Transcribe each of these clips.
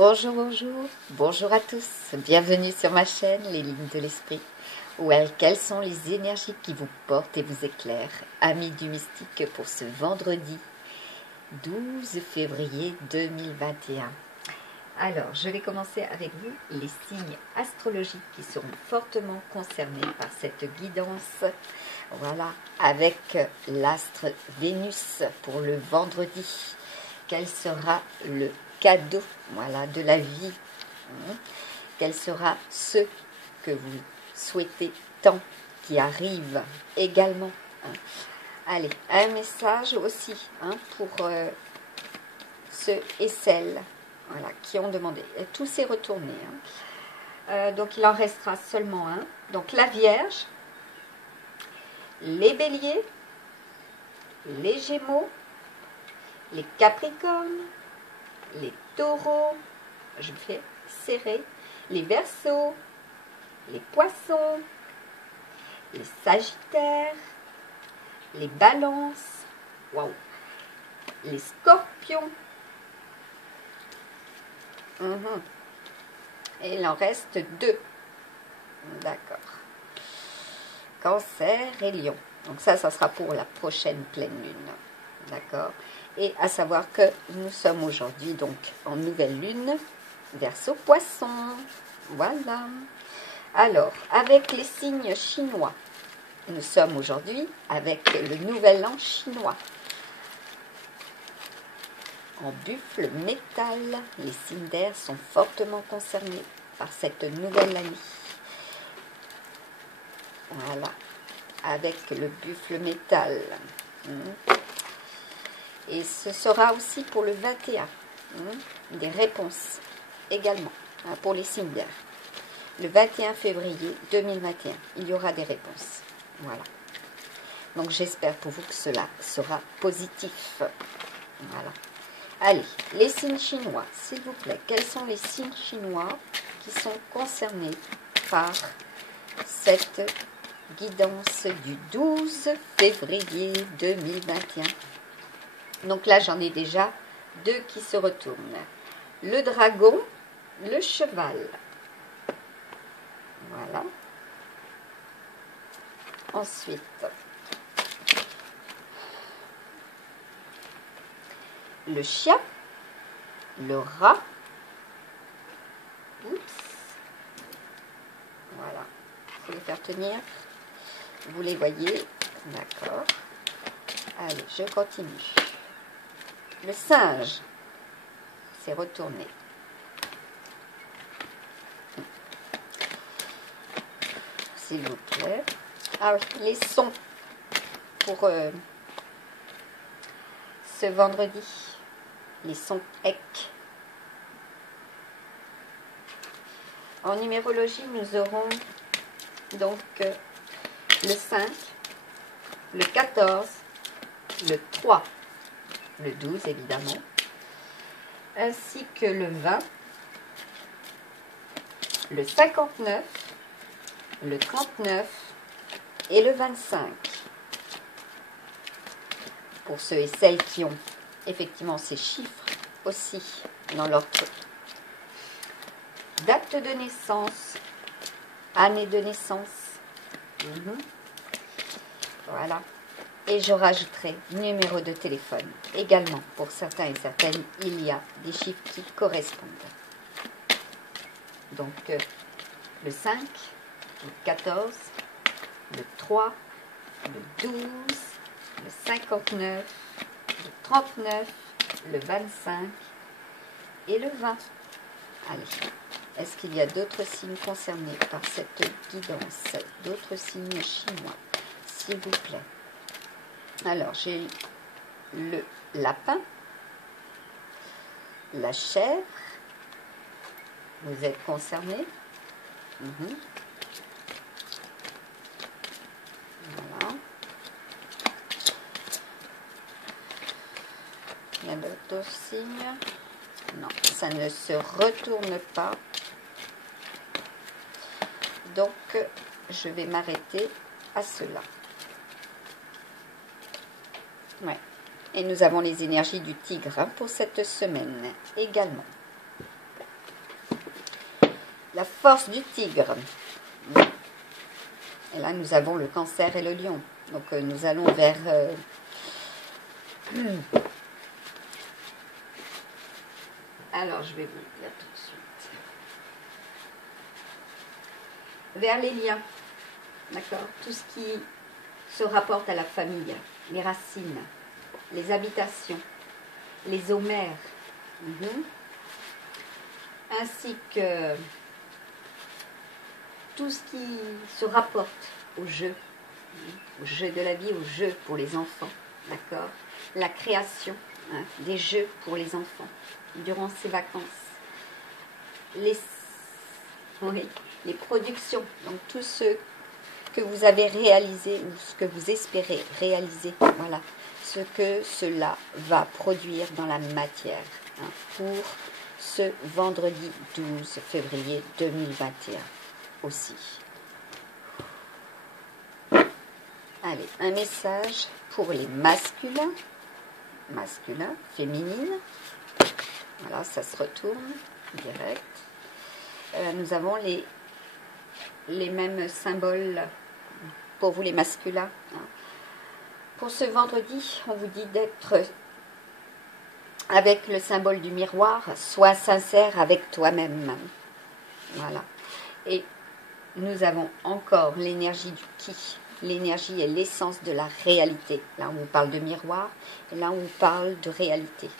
Bonjour, bonjour, bonjour à tous, bienvenue sur ma chaîne Les Lignes de l'Esprit. Quelles sont les énergies qui vous portent et vous éclairent, amis du mystique, pour ce vendredi 12 février 2021. Alors, je vais commencer avec vous les signes astrologiques qui seront fortement concernés par cette guidance. Voilà, avec l'astre Vénus pour le vendredi. Quel sera le cadeau, voilà, de la vie? Quel sera ce que vous souhaitez tant qui arrive également? Allez, un message aussi pour ceux et celles, voilà, qui ont demandé. Et tout s'est retourné. Donc il en restera seulement un. Donc la Vierge, les Béliers, les Gémeaux, les Capricornes, les Taureaux, je fais serrer, les Verseaux, les Poissons, les Sagittaires, les Balances, waouh, les Scorpions. Et il en reste deux. D'accord. Cancer et Lion. Donc ça sera pour la prochaine pleine lune. D'accord. Et à savoir que nous sommes aujourd'hui donc en nouvelle lune, Verseau Poisson. Voilà. Alors, avec les signes chinois, nous sommes aujourd'hui avec le nouvel an chinois. En buffle métal, les signes d'air sont fortement concernés par cette nouvelle année. Voilà, avec le buffle métal. Et ce sera aussi pour le 21, des réponses également pour les signes d'air. Le 21 février 2021, il y aura des réponses. Voilà. Donc j'espère pour vous que cela sera positif. Voilà. Allez, les signes chinois, s'il vous plaît. Quels sont les signes chinois qui sont concernés par cette guidance du 12 février 2021? Donc là, j'en ai déjà deux qui se retournent. Le dragon, le cheval. Voilà. Ensuite, le chien, le rat. Oups. Voilà. Il faut les faire tenir. Vous les voyez. D'accord. Allez, je continue. Le singe. C'est retourné. S'il vous plaît. Ah oui, les sons pour ce vendredi. Les sons EC. En numérologie, nous aurons donc le 5, le 14, le 3, le 12 évidemment, ainsi que le 20, le 59, le 39 et le 25. Pour ceux et celles qui ont effectivement ces chiffres aussi dans leur truc. Date de naissance, année de naissance. Voilà. Et je rajouterai numéro de téléphone. Également, pour certains et certaines, il y a des chiffres qui correspondent. Donc, le 5, le 14, le 3, le 12, le 59, le 39, le 25 et le 20. Allez, est-ce qu'il y a d'autres signes concernés par cette guidance? D'autres signes chinois, s'il vous plaît? Alors, j'ai le lapin, la chèvre. Vous êtes concernés? Voilà. Il y a d'autres signes? Non, ça ne se retourne pas. Donc, je vais m'arrêter à cela. Ouais. Et nous avons les énergies du tigre pour cette semaine également. la force du tigre. Et là, nous avons le cancer et le lion. Donc, nous allons vers... Alors, je vais vous dire tout de suite. Vers les liens. D'accord? Tout ce qui se rapporte à la famille, les racines, les habitations, les omères, ainsi que tout ce qui se rapporte au jeu de la vie, au jeu pour les enfants, d'accord? La création, des jeux pour les enfants durant ces vacances, les productions, donc tout ce que vous avez réalisé ou ce que vous espérez réaliser, voilà, ce que cela va produire dans la matière pour ce vendredi 12 février 2021 aussi. Allez, un message pour les masculins, féminines. Voilà, ça se retourne direct. Nous avons les mêmes symboles pour vous les masculins. Pour ce vendredi, on vous dit d'être avec le symbole du miroir, sois sincère avec toi-même. Voilà. Et nous avons encore l'énergie du qui. L'énergie est l'essence de la réalité. Là, on vous parle de miroir, et là, on vous parle de réalité.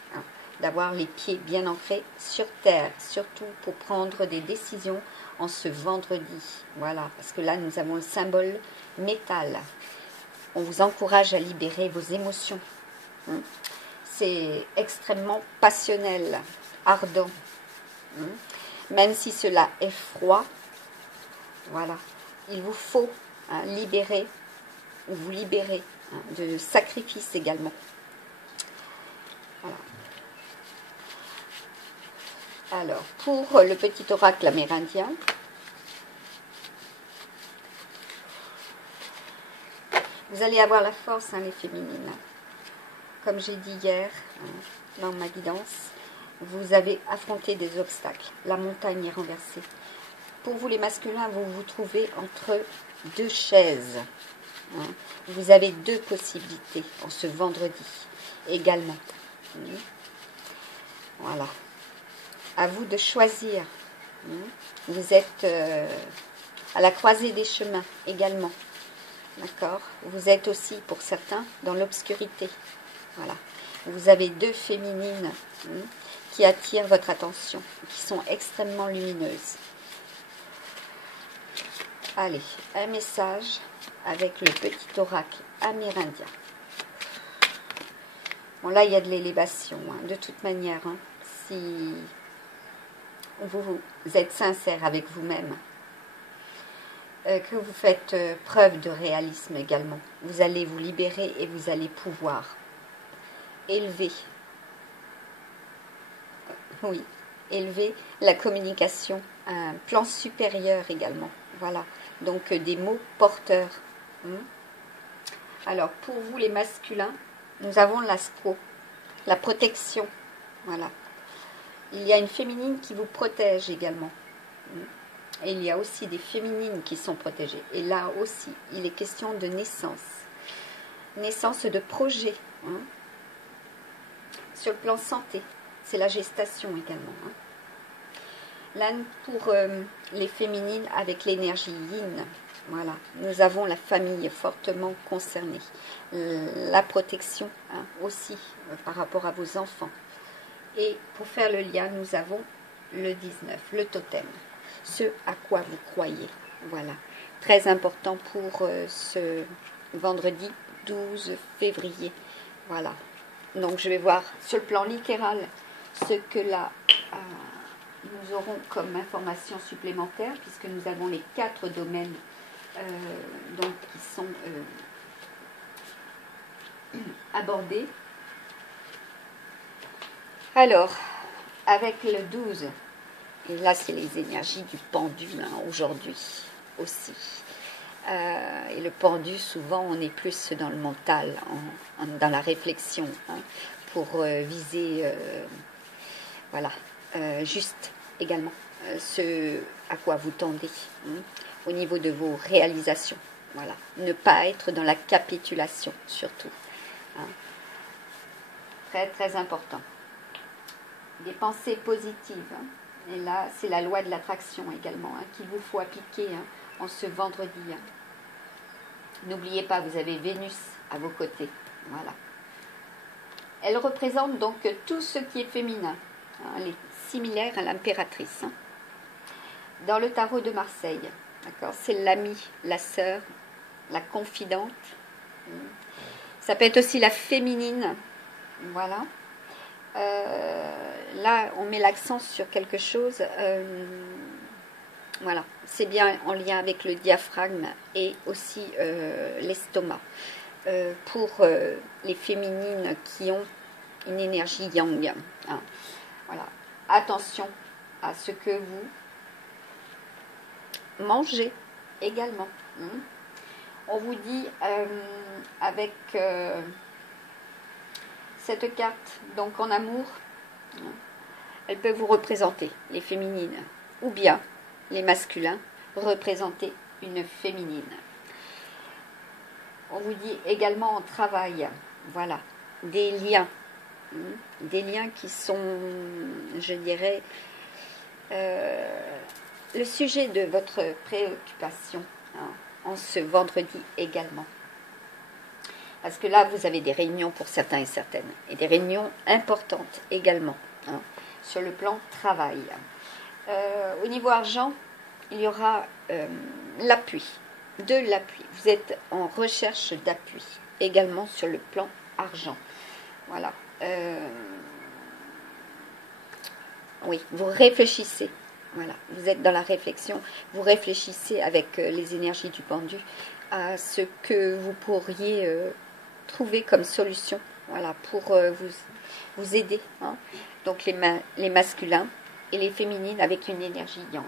D'avoir les pieds bien ancrés sur terre, surtout pour prendre des décisions en ce vendredi. Voilà, parce que là, nous avons le symbole métal. On vous encourage à libérer vos émotions. C'est extrêmement passionnel, ardent. Même si cela est froid, voilà, il vous faut libérer, ou vous libérer de sacrifice également. Voilà. Alors, pour le petit oracle amérindien, vous allez avoir la force, les féminines. Comme j'ai dit hier, dans ma guidance, vous avez affronté des obstacles. La montagne est renversée. Pour vous les masculins, vous vous trouvez entre deux chaises. Vous avez deux possibilités en ce vendredi également. Voilà. À vous de choisir. Vous êtes à la croisée des chemins également. D'accord? Vous êtes aussi, pour certains, dans l'obscurité. Voilà. Vous avez deux féminines qui attirent votre attention, qui sont extrêmement lumineuses. Allez, un message avec le petit oracle amérindien. Bon, là, il y a de l'élévation, de toute manière. Si vous êtes sincère avec vous-même, que vous faites preuve de réalisme également, vous allez vous libérer et vous allez pouvoir élever, élever la communication à un plan supérieur également. Voilà, donc des mots porteurs. Alors, pour vous les masculins, nous avons l'astro, la protection. Voilà. Il y a une féminine qui vous protège également. Et il y a aussi des féminines qui sont protégées. Et là aussi, il est question de naissance. Naissance de projet. Sur le plan santé, c'est la gestation également. Là, pour les féminines avec l'énergie yin, voilà, nous avons la famille fortement concernée. La protection aussi par rapport à vos enfants. Et pour faire le lien, nous avons le 19, le totem. Ce à quoi vous croyez. Voilà. Très important pour ce vendredi 12 février. Voilà. Donc je vais voir sur le plan littéral ce que là nous aurons comme information supplémentaire, puisque nous avons les 4 domaines donc, qui sont abordés. Alors, avec le 12, et là c'est les énergies du pendu aujourd'hui aussi. Et le pendu, souvent on est plus dans le mental, dans la réflexion, pour viser, voilà, juste également. ce à quoi vous tendez, au niveau de vos réalisations. Voilà. Ne pas être dans la capitulation, surtout. Hein. Très, très important. Des pensées positives. Hein. Et là, c'est la loi de l'attraction également, hein, qu'il vous faut appliquer en ce vendredi. Hein. N'oubliez pas, vous avez Vénus à vos côtés. Voilà. Elle représente donc tout ce qui est féminin. Hein. Elle est similaire à l'impératrice. Hein. Dans le tarot de Marseille, c'est l'amie, la sœur, la confidente. Ça peut être aussi la féminine. Voilà. Là, on met l'accent sur quelque chose. Voilà. C'est bien en lien avec le diaphragme et aussi l'estomac. Pour les féminines qui ont une énergie yang. Hein. Voilà. Attention à ce que vous mangez également. On vous dit avec cette carte, donc en amour, elle peut vous représenter les féminines ou bien les masculins représenter une féminine. On vous dit également en travail, voilà, des liens qui sont, je dirais, le sujet de votre préoccupation en ce vendredi également. Parce que là, vous avez des réunions pour certains et certaines, et des réunions importantes également, sur le plan travail. Au niveau argent, il y aura l'appui, de l'appui. Vous êtes en recherche d'appui également sur le plan argent. Voilà. Oui, vous réfléchissez. Voilà, vous êtes dans la réflexion. Vous réfléchissez avec les énergies du pendu à ce que vous pourriez trouver comme solution. Voilà, pour vous aider. Hein. Donc les masculins et les féminines avec une énergie yang.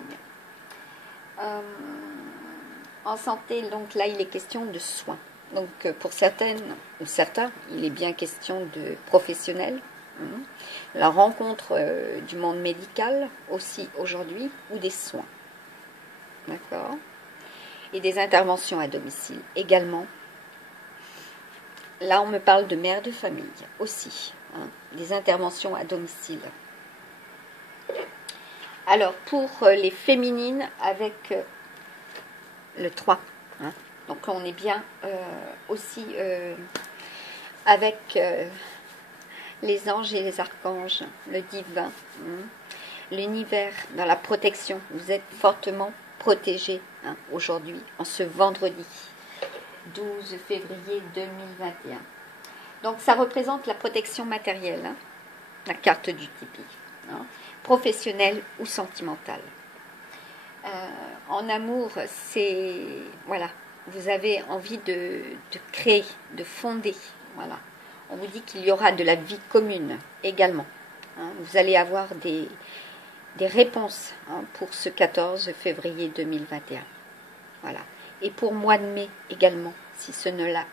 En santé, donc là, il est question de soins. Donc pour certaines ou certains, il est bien question de professionnels. La rencontre du monde médical aussi aujourd'hui, ou des soins. D'accord. Et des interventions à domicile également. Là, on me parle de mère de famille aussi. Des interventions à domicile. Alors, pour les féminines, avec le 3. Donc, on est bien aussi avec les anges et les archanges, le divin, l'univers dans la protection. Vous êtes fortement protégés aujourd'hui, en ce vendredi 12 février 2021. Donc, ça représente la protection matérielle, la carte du tipi, professionnelle ou sentimentale. En amour, c'est, voilà, vous avez envie de créer, de fonder, voilà. On vous dit qu'il y aura de la vie commune également. Vous allez avoir des réponses pour ce 14 février 2021. Voilà. Et pour mois de mai également, si cela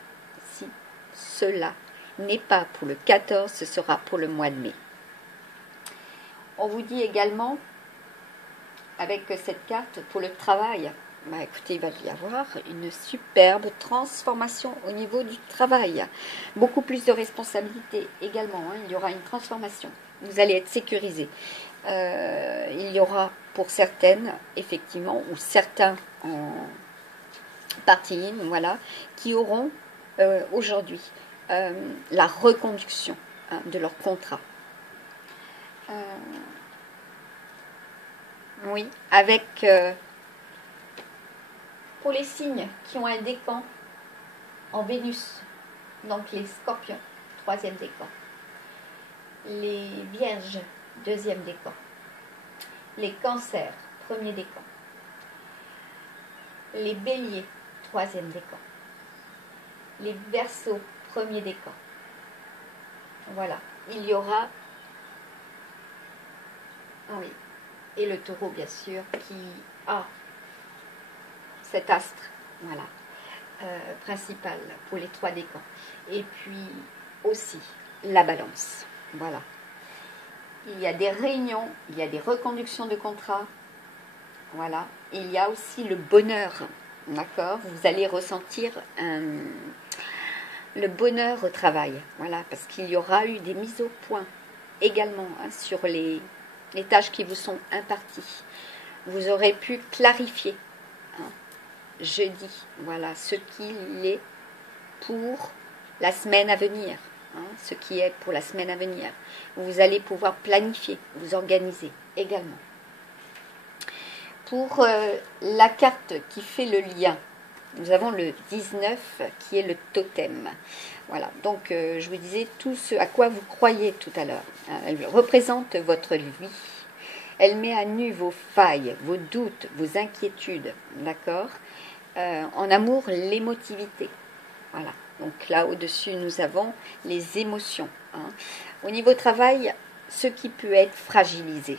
n'est pas pour le 14, ce sera pour le mois de mai. On vous dit également, avec cette carte, pour le travail, écoutez, il va y avoir une superbe transformation au niveau du travail. Beaucoup plus de responsabilités également. Il y aura une transformation. Vous allez être sécurisé. Il y aura pour certaines, effectivement, ou certains en partie, voilà, qui auront aujourd'hui la reconduction de leur contrat. Oui, avec... pour les signes qui ont un décan en Vénus, donc les scorpions, 3e décan, les vierges, 2e décan, les cancers, 1er décan, les béliers, 3e décan, les verseaux, 1er décan. Voilà, il y aura, oui, et le taureau bien sûr, qui a cet astre, voilà, principal pour les 3 décans. Et puis aussi la balance, voilà. Il y a des réunions, il y a des reconductions de contrats, Voilà. Il y a aussi le bonheur. D'accord? Vous allez ressentir le bonheur au travail. Voilà. Parce qu'il y aura eu des mises au point également sur les tâches qui vous sont imparties. Vous aurez pu clarifier jeudi, voilà, ce qu'il est pour la semaine à venir, ce qui est pour la semaine à venir. Vous allez pouvoir planifier, vous organiser également. Pour la carte qui fait le lien, nous avons le 19 qui est le totem. Voilà, donc je vous disais tout ce à quoi vous croyez tout à l'heure. Elle représente votre vie. Elle met à nu vos failles, vos doutes, vos inquiétudes, d'accord? En amour, l'émotivité. Voilà, donc là au-dessus, nous avons les émotions. Au niveau travail, ce qui peut être fragilisé.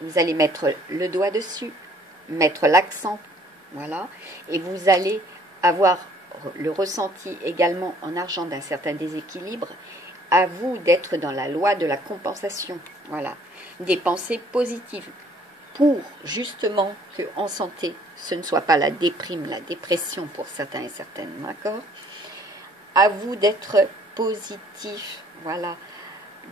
Vous allez mettre le doigt dessus, mettre l'accent, voilà, et vous allez avoir le ressenti également en argent d'un certain déséquilibre. À vous d'être dans la loi de la compensation, voilà, des pensées positives pour justement que en santé ce ne soit pas la déprime, la dépression pour certains et certaines, d'accord? À vous d'être positif, voilà,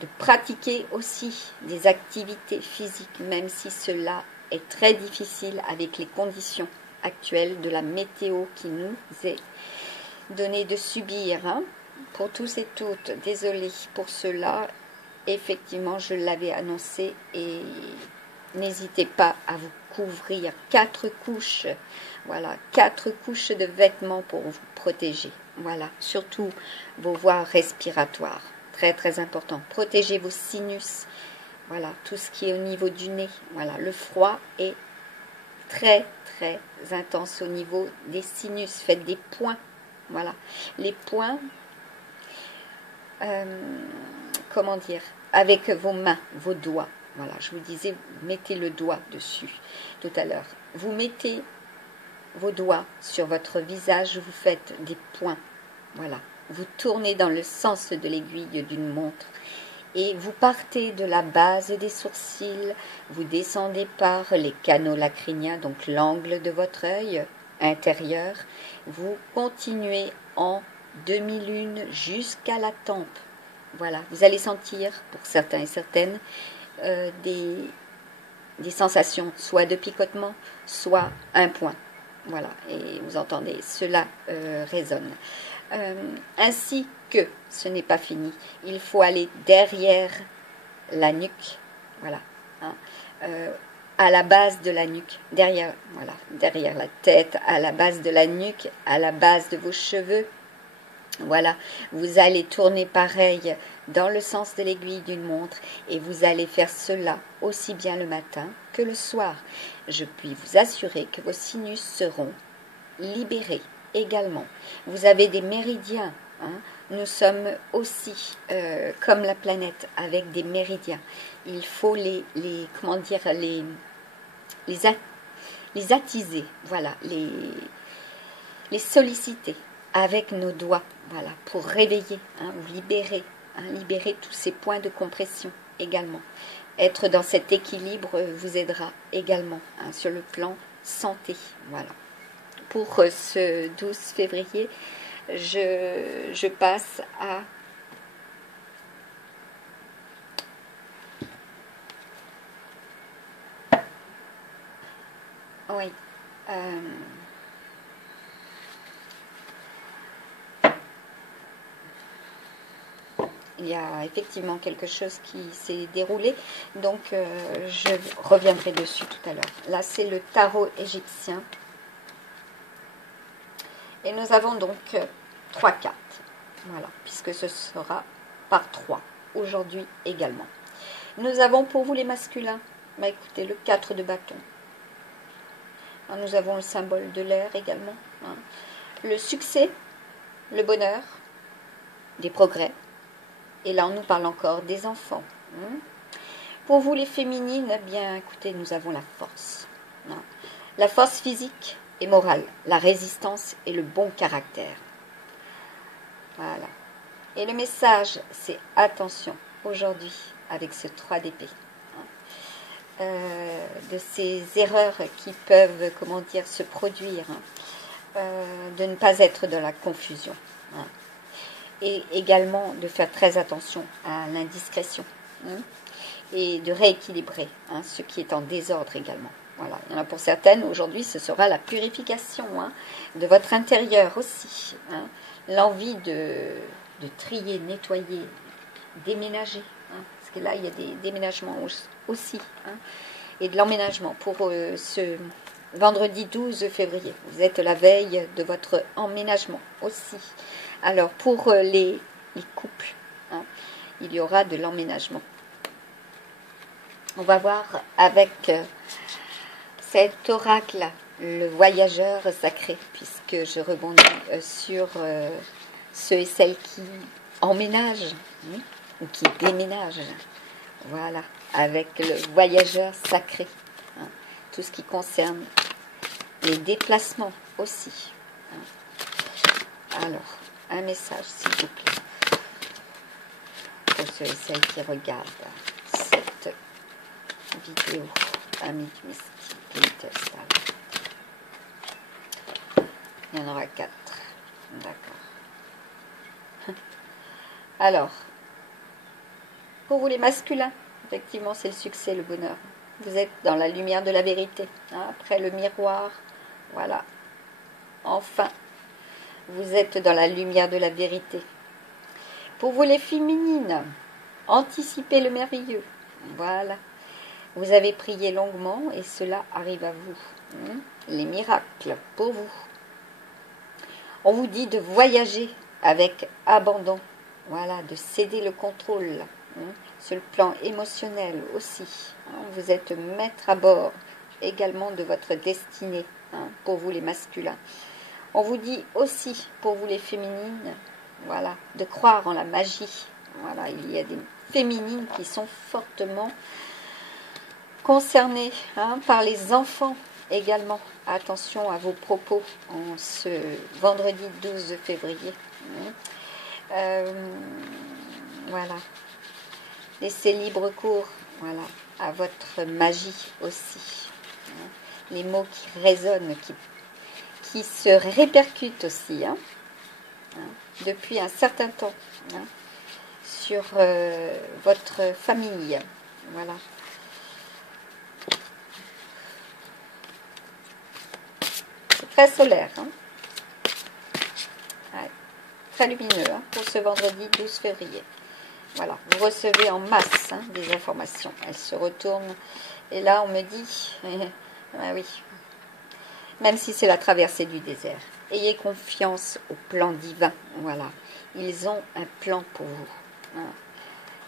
de pratiquer aussi des activités physiques, même si cela est très difficile avec les conditions actuelles de la météo qui nous est donnée de subir. Pour tous et toutes, désolée pour cela, effectivement je l'avais annoncé et n'hésitez pas à vous couvrir 4 couches, voilà, 4 couches de vêtements pour vous protéger, voilà, surtout vos voies respiratoires, très très important, protégez vos sinus, voilà, tout ce qui est au niveau du nez, voilà, le froid est très très intense au niveau des sinus, faites des points, voilà, les points, comment dire, avec vos mains, vos doigts. Voilà, je vous disais, mettez le doigt dessus tout à l'heure. Vous mettez vos doigts sur votre visage, vous faites des points. Voilà, vous tournez dans le sens de l'aiguille d'une montre et vous partez de la base des sourcils, vous descendez par les canaux lacriniens, donc l'angle de votre œil intérieur. Vous continuez en demi-lune jusqu'à la tempe. Voilà, vous allez sentir, pour certains et certaines, des sensations soit de picotement, soit un point. Voilà, et vous entendez, cela résonne. Ainsi que ce n'est pas fini, il faut aller derrière la nuque, voilà, à la base de la nuque, derrière, voilà, derrière la tête, à la base de la nuque, à la base de vos cheveux. Voilà, vous allez tourner pareil dans le sens de l'aiguille d'une montre et vous allez faire cela aussi bien le matin que le soir. Je puis vous assurer que vos sinus seront libérés également. Vous avez des méridiens. Nous sommes aussi comme la planète avec des méridiens. Il faut les comment dire, les attiser, voilà, les solliciter avec nos doigts, voilà, pour réveiller, ou libérer, libérer tous ces points de compression également. Être dans cet équilibre vous aidera également sur le plan santé, voilà. Pour ce 12 février, je passe à oui. Il y a effectivement quelque chose qui s'est déroulé, donc je reviendrai dessus tout à l'heure. Là, c'est le tarot égyptien. Et nous avons donc 3 cartes, voilà, puisque ce sera par 3 aujourd'hui également. Nous avons pour vous les masculins, écoutez, le 4 de bâton. Nous avons le symbole de l'air également. Le succès, le bonheur, des progrès. Et là, on nous parle encore des enfants. Pour vous, les féminines, eh bien, écoutez, nous avons la force. La force physique et morale, la résistance et le bon caractère. Voilà. Et le message, c'est attention, aujourd'hui, avec ce 3 d'épée. de ces erreurs qui peuvent, comment dire, se produire, de ne pas être dans la confusion, hein. Et également de faire très attention à l'indiscrétion, hein, et de rééquilibrer, hein, ce qui est en désordre également. Voilà. Il y en a pour certaines, aujourd'hui, ce sera la purification, hein, de votre intérieur aussi, hein, l'envie de trier, nettoyer, déménager, hein, parce que là, il y a des déménagements aussi, hein, et de l'emménagement pour ce vendredi 12 février. Vous êtes la veille de votre emménagement aussi. Alors, pour les couples, hein, il y aura de l'emménagement. On va voir avec cet oracle, le voyageur sacré, puisque je rebondis sur ceux et celles qui emménagent, hein, ou qui déménagent. Voilà, avec le voyageur sacré, hein, tout ce qui concerne les déplacements aussi, hein. Alors, un message, s'il vous plaît, pour ceux et celles qui regardent cette vidéo. Amis du mystique, Little. Il y en aura 4. D'accord. Alors, pour vous les masculins, effectivement, c'est le succès, le bonheur. Vous êtes dans la lumière de la vérité, hein, après le miroir. Voilà. Enfin, vous êtes dans la lumière de la vérité. Pour vous les féminines, anticipez le merveilleux. Voilà. Vous avez prié longuement et cela arrive à vous. Les miracles pour vous. On vous dit de voyager avec abandon. Voilà, de céder le contrôle. Sur le plan émotionnel aussi. Vous êtes maître à bord également de votre destinée, pour vous les masculins. On vous dit aussi, pour vous les féminines, voilà, de croire en la magie. Voilà, il y a des féminines qui sont fortement concernées, par les enfants également. Attention à vos propos en ce vendredi 12 février. Voilà. Laissez libre cours, voilà, à votre magie aussi. Les mots qui résonnent, qui se répercutent aussi, depuis un certain temps, sur votre famille. Voilà. C'est très solaire, ouais, très lumineux, pour ce vendredi 12 février. Voilà, vous recevez en masse, des informations. Elles se retournent. Et là, on me dit, ah oui, même si c'est la traversée du désert, ayez confiance au plan divin. Voilà, ils ont un plan pour vous.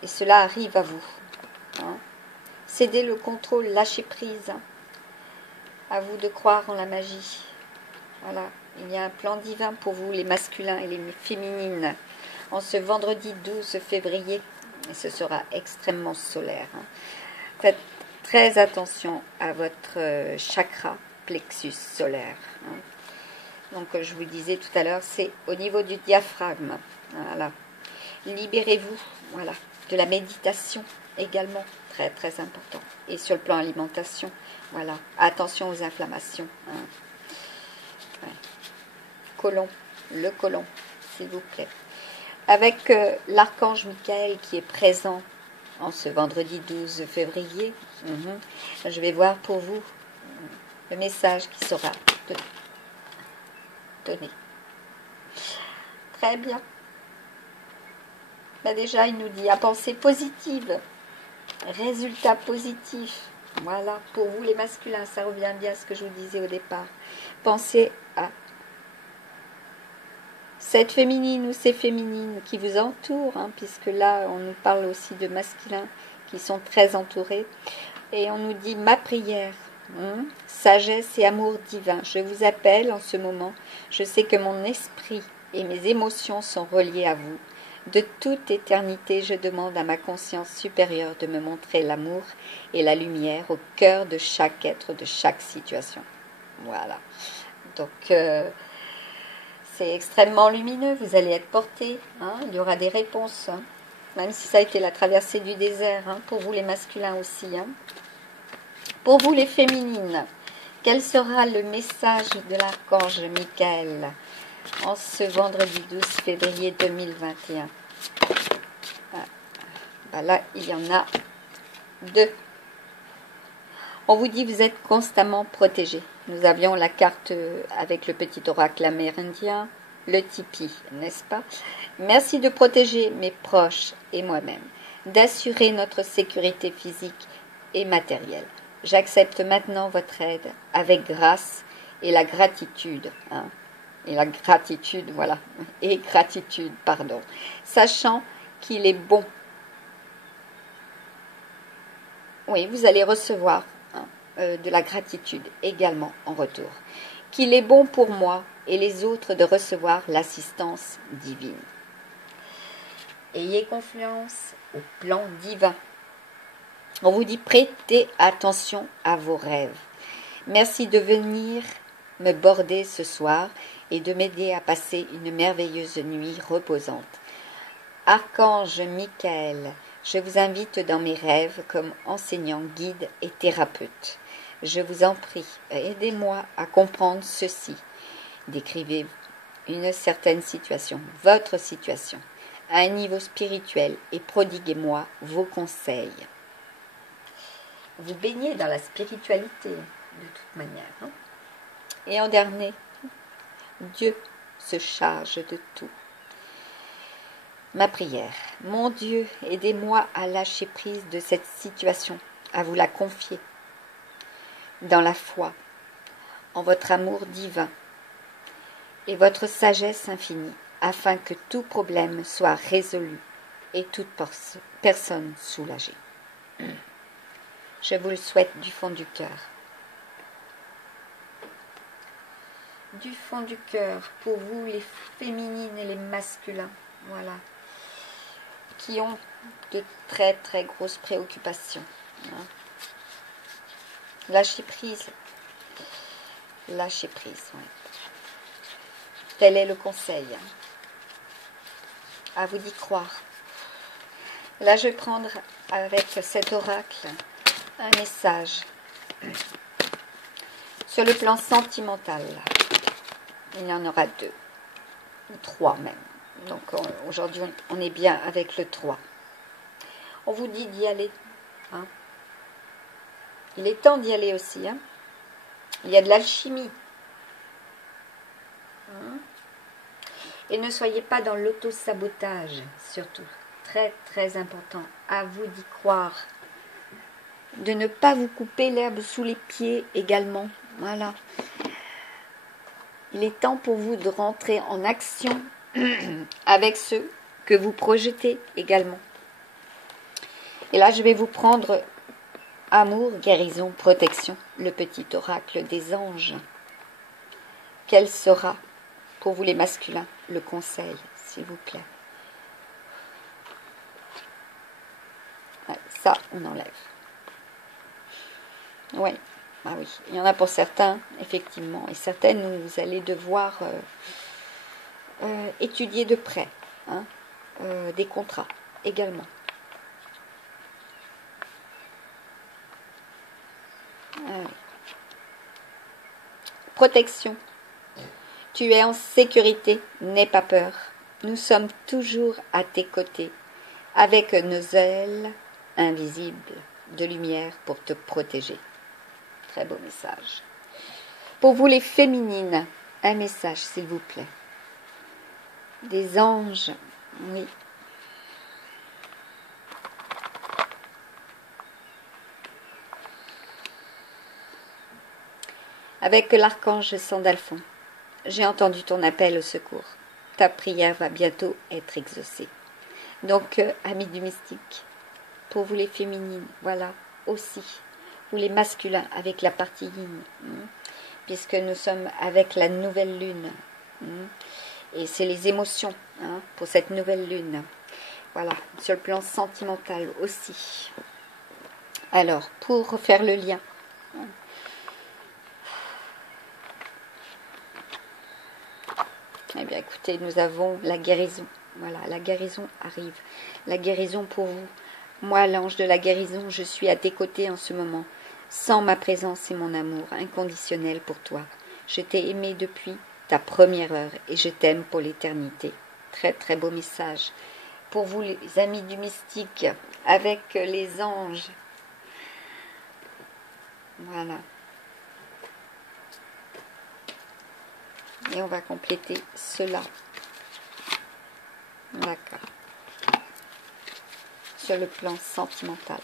Et cela arrive à vous. Cédez le contrôle, lâchez prise. À vous de croire en la magie. Voilà, il y a un plan divin pour vous, les masculins et les féminines. En ce vendredi 12 février, et ce sera extrêmement solaire. Faites très attention à votre chakra plexus solaire. Donc, je vous disais tout à l'heure, c'est au niveau du diaphragme. Voilà. Libérez-vous, voilà, de la méditation également, très très important. Et sur le plan alimentation, voilà, attention aux inflammations. Ouais. Côlon, le côlon, s'il vous plaît. Avec l'archange Michael qui est présent en ce vendredi 12 février, je vais voir pour vous le message qui sera donné. Très bien. Ben déjà, il nous dit à penser positive, résultat positif. Voilà, pour vous les masculins, ça revient bien à ce que je vous disais au départ. Pensez à cette féminine ou ces féminines qui vous entourent, puisque là, on nous parle aussi de masculins qui sont très entourés. Et on nous dit, ma prière, sagesse et amour divin. Je vous appelle en ce moment. Je sais que mon esprit et mes émotions sont reliés à vous. De toute éternité, je demande à ma conscience supérieure de me montrer l'amour et la lumière au cœur de chaque être, de chaque situation. Voilà. Donc, c'est extrêmement lumineux, vous allez être porté, il y aura des réponses, même si ça a été la traversée du désert, pour vous les masculins aussi. Pour vous les féminines, quel sera le message de l'archange Michael en ce vendredi 12 février 2021? Ben là, il y en a deux. On vous dit vous êtes constamment protégés. Nous avions la carte avec le petit oracle amérindien, le tipi, n'est-ce pas? Merci de protéger mes proches et moi-même, d'assurer notre sécurité physique et matérielle. J'accepte maintenant votre aide avec grâce et la gratitude. Et la gratitude, voilà. Et gratitude, pardon. Sachant qu'il est bon. Oui, vous allez recevoir de la gratitude également en retour. Qu'il est bon pour moi et les autres de recevoir l'assistance divine. Ayez confiance au plan divin. On vous dit prêtez attention à vos rêves. Merci de venir me border ce soir et de m'aider à passer une merveilleuse nuit reposante. Archange Michael, je vous invite dans mes rêves comme enseignant, guide et thérapeute. Je vous en prie, aidez-moi à comprendre ceci. Décrivez une certaine situation, votre situation, à un niveau spirituel et prodiguez-moi vos conseils. Vous baignez dans la spiritualité, de toute manière. Et en dernier, Dieu se charge de tout. Ma prière. Mon Dieu, aidez-moi à lâcher prise de cette situation, à vous la confier, dans la foi, en votre amour divin et votre sagesse infinie, afin que tout problème soit résolu et toute personne soulagée. Je vous le souhaite du fond du cœur. Du fond du cœur, pour vous les féminines et les masculins, voilà, qui ont de très très grosses préoccupations. Lâchez prise. Lâchez prise, oui. Tel est le conseil. À vous d'y croire. Là, je vais prendre avec cet oracle un message sur le plan sentimental. Il y en aura 2, ou 3 même. Donc aujourd'hui, on est bien avec le 3. On vous dit d'y aller. Il est temps d'y aller aussi. Il y a de l'alchimie. Et ne soyez pas dans l'auto-sabotage, surtout. Très, très important. À vous d'y croire. De ne pas vous couper l'herbe sous les pieds également. Voilà. Il est temps pour vous de rentrer en action avec ceux que vous projetez également. Et là, je vais vous prendre amour, guérison, protection, le petit oracle des anges. Quel sera, pour vous les masculins, le conseil, s'il vous plaît? Ouais, ça, on enlève. Oui, ah oui, il y en a pour certains, effectivement, et certaines, vous allez devoir étudier de près, des contrats également. Protection. Tu es en sécurité, n'aie pas peur. Nous sommes toujours à tes côtés, avec nos ailes invisibles de lumière pour te protéger. Très beau message. Pour vous les féminines, un message s'il vous plaît. Des anges, oui. Avec l'archange Sandalphon, j'ai entendu ton appel au secours. Ta prière va bientôt être exaucée. Donc, amis du mystique, pour vous les féminines, voilà, aussi, vous les masculins avec la partie yin, puisque nous sommes avec la nouvelle lune, et c'est les émotions pour cette nouvelle lune. Voilà, sur le plan sentimental aussi. Alors, pour faire le lien, eh bien, écoutez, nous avons la guérison. Voilà, la guérison arrive. La guérison pour vous. Moi, l'ange de la guérison, je suis à tes côtés en ce moment. Sans ma présence et mon amour inconditionnel pour toi. Je t'ai aimé depuis ta première heure et je t'aime pour l'éternité. Très très beau message. Pour vous les amis du mystique, avec les anges. Voilà. Et on va compléter cela. D'accord. Sur le plan sentimental.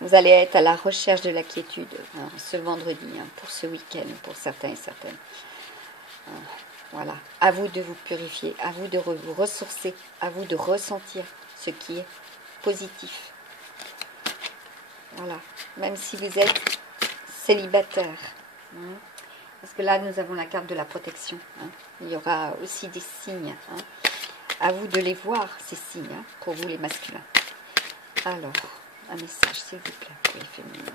Vous allez être à la recherche de la quiétude hein, ce vendredi, hein, pour ce week-end, pour certains et certaines. Voilà. À vous de vous purifier, à vous de vous ressourcer, à vous de ressentir ce qui est positif. Voilà. Même si vous êtes célibataire. Hein, parce que là, nous avons la carte de la protection. Hein. Il y aura aussi des signes. Hein. À vous de les voir, ces signes, hein, pour vous les masculins. Alors, un message, s'il vous plaît, pour les féminines.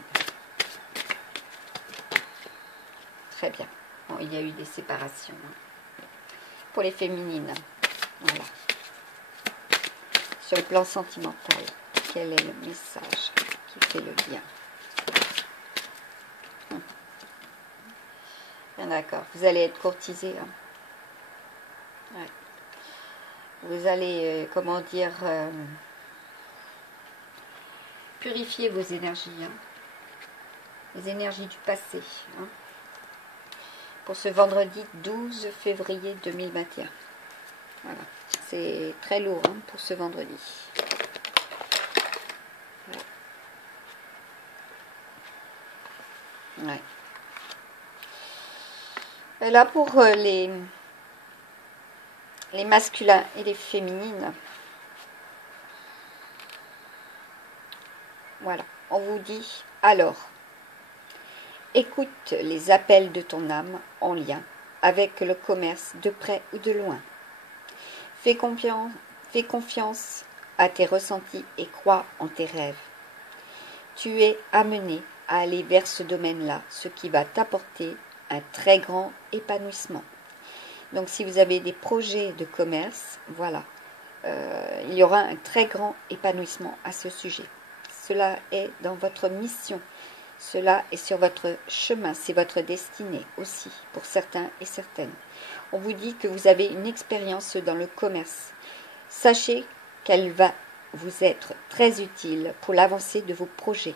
Très bien. Bon, il y a eu des séparations. Hein. Pour les féminines, voilà. Sur le plan sentimental, quel est le message qui fait le lien? Bien d'accord. Vous allez être courtisé. Hein. Ouais. Vous allez, comment dire, purifier vos énergies. Hein. Les énergies du passé. Hein. Pour ce vendredi 12 février 2021. Voilà. C'est très lourd hein, pour ce vendredi. Ouais. Ouais. Et là, pour les masculins et les féminines, voilà, on vous dit, alors, écoute les appels de ton âme en lien avec le commerce de près ou de loin. Fais confiance à tes ressentis et crois en tes rêves. Tu es amené à aller vers ce domaine-là, ce qui va t'apporter un très grand épanouissement. Donc si vous avez des projets de commerce, voilà, il y aura un très grand épanouissement à ce sujet. Cela est dans votre mission, cela est sur votre chemin, c'est votre destinée aussi, pour certains et certaines. On vous dit que vous avez une expérience dans le commerce. Sachez qu'elle va vous être très utile pour l'avancée de vos projets.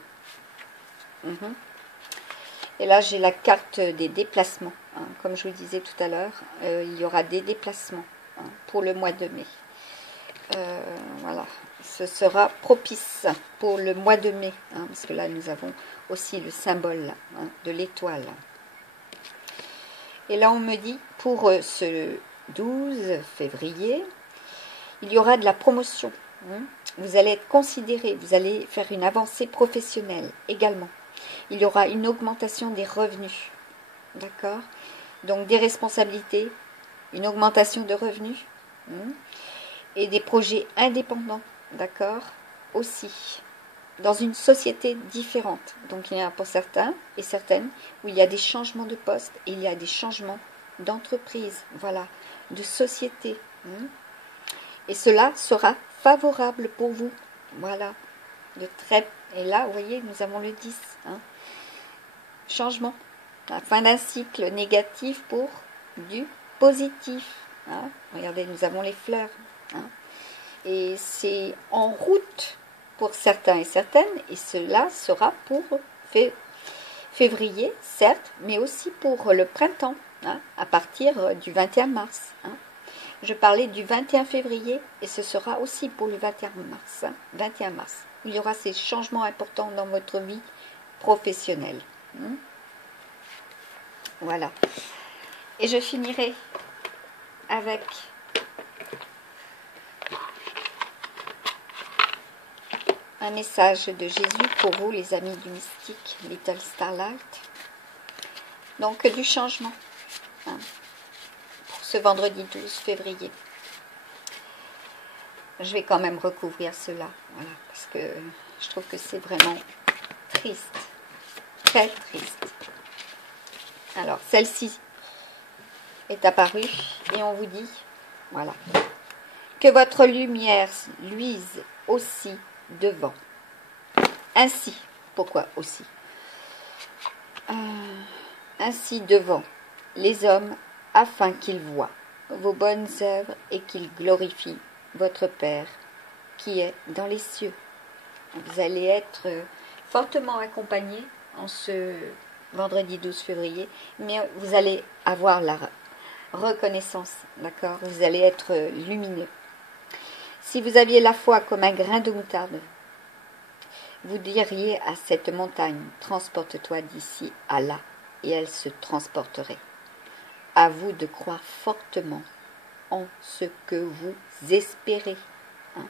Et là, j'ai la carte des déplacements. Hein. Comme je vous disais tout à l'heure, il y aura des déplacements hein, pour le mois de mai. Voilà, ce sera propice pour le mois de mai. Hein, parce que là, nous avons aussi le symbole hein, de l'étoile. Et là, on me dit, pour ce 12 février, il y aura de la promotion. Hein. Vous allez être considéré, vous allez faire une avancée professionnelle également. Il y aura une augmentation des revenus, d'accord? Donc des responsabilités, une augmentation de revenus et des projets indépendants, d'accord? Aussi, dans une société différente. Donc il y en a pour certains et certaines où il y a des changements de poste et il y a des changements d'entreprise, voilà, de société. Et cela sera favorable pour vous, voilà, et là, vous voyez, nous avons le 10. Hein. Changement. La fin d'un cycle négatif pour du positif. Hein. Regardez, nous avons les fleurs. Hein. Et c'est en route pour certains et certaines. Et cela sera pour février, certes, mais aussi pour le printemps. Hein, à partir du 21 mars. Hein. Je parlais du 21 février et ce sera aussi pour le 21 mars. Hein, 21 mars. Il y aura ces changements importants dans votre vie professionnelle. Voilà. Et je finirai avec un message de Jésus pour vous, les amis du mystique, Little Starlight. Donc, du changement. Hein, pour ce vendredi 12 février. Je vais quand même recouvrir cela, voilà, parce que je trouve que c'est vraiment triste, très triste. Alors, celle-ci est apparue et on vous dit, voilà, que votre lumière luise aussi devant. Ainsi, pourquoi aussi. Ainsi devant les hommes, afin qu'ils voient vos bonnes œuvres et qu'ils glorifient votre Père qui est dans les cieux. Vous allez être fortement accompagnés en ce vendredi 12 février, mais vous allez avoir la reconnaissance, d'accord? Vous allez être lumineux. Si vous aviez la foi comme un grain de moutarde, vous diriez à cette montagne, transporte-toi d'ici à là, et elle se transporterait. À vous de croire fortement en ce que vous espérez.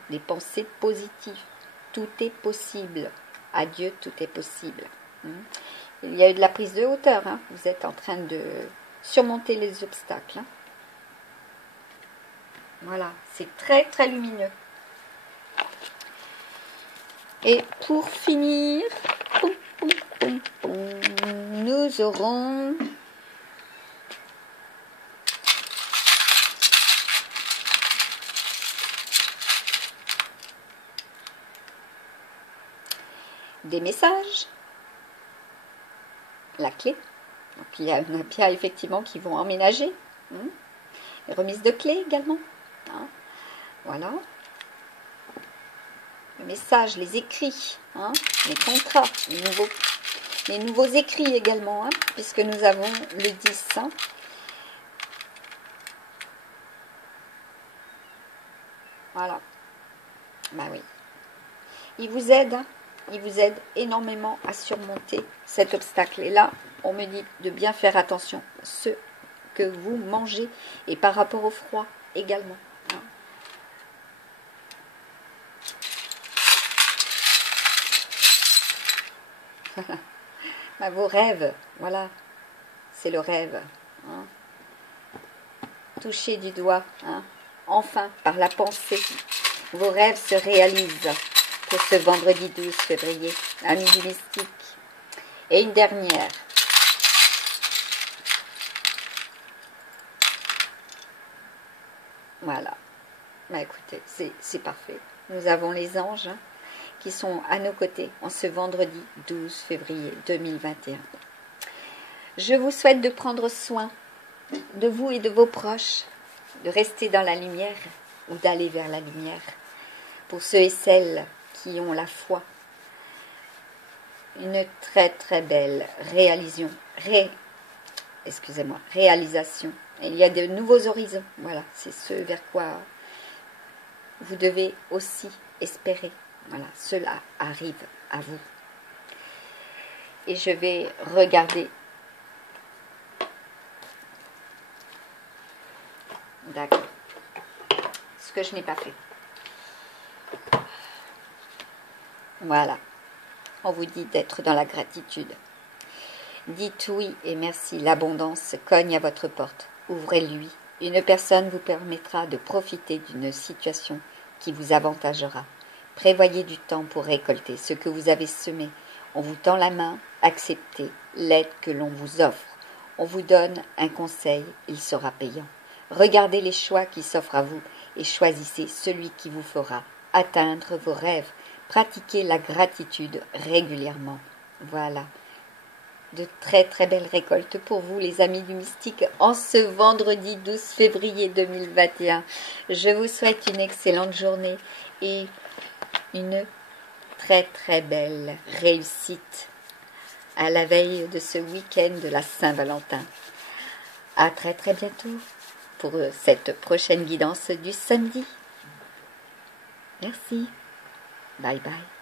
Des pensées positives. Tout est possible. À Dieu, tout est possible. Il y a eu de la prise de hauteur. Vous êtes en train de surmonter les obstacles. Voilà, c'est très très lumineux. Et pour finir, nous aurons des messages, la clé. Donc il y en a bien effectivement qui vont emménager. Les remises de clés également. Voilà. Le message, les écrits, les contrats, les nouveaux écrits également, puisque nous avons le 10. Voilà. Bah oui. Il vous aide, il vous aide énormément à surmonter cet obstacle. Et là, on me dit de bien faire attention à ce que vous mangez et par rapport au froid également. Vos rêves, voilà, c'est le rêve. Touchez du doigt, enfin, par la pensée, vos rêves se réalisent pour ce vendredi 12 février, amis du mystique. Et une dernière. Voilà. Écoutez, c'est parfait. Nous avons les anges qui sont à nos côtés en ce vendredi 12 février 2021. Je vous souhaite de prendre soin de vous et de vos proches, de rester dans la lumière ou d'aller vers la lumière. Pour ceux et celles qui ont la foi, une très très belle réalisation. Il y a de nouveaux horizons. Voilà, c'est ce vers quoi vous devez aussi espérer. Voilà, cela arrive à vous. Et je vais regarder. D'accord. Ce que je n'ai pas fait. Voilà. On vous dit d'être dans la gratitude. Dites oui et merci. L'abondance cogne à votre porte. Ouvrez-lui. Une personne vous permettra de profiter d'une situation qui vous avantagera. Prévoyez du temps pour récolter ce que vous avez semé. On vous tend la main, acceptez l'aide que l'on vous offre. On vous donne un conseil, il sera payant. Regardez les choix qui s'offrent à vous et choisissez celui qui vous fera atteindre vos rêves. Pratiquez la gratitude régulièrement. Voilà. De très très belles récoltes pour vous les amis du mystique en ce vendredi 12 février 2021. Je vous souhaite une excellente journée et une très très belle réussite à la veille de ce week-end de la Saint-Valentin. À très très bientôt pour cette prochaine guidance du samedi. Merci. Bye bye.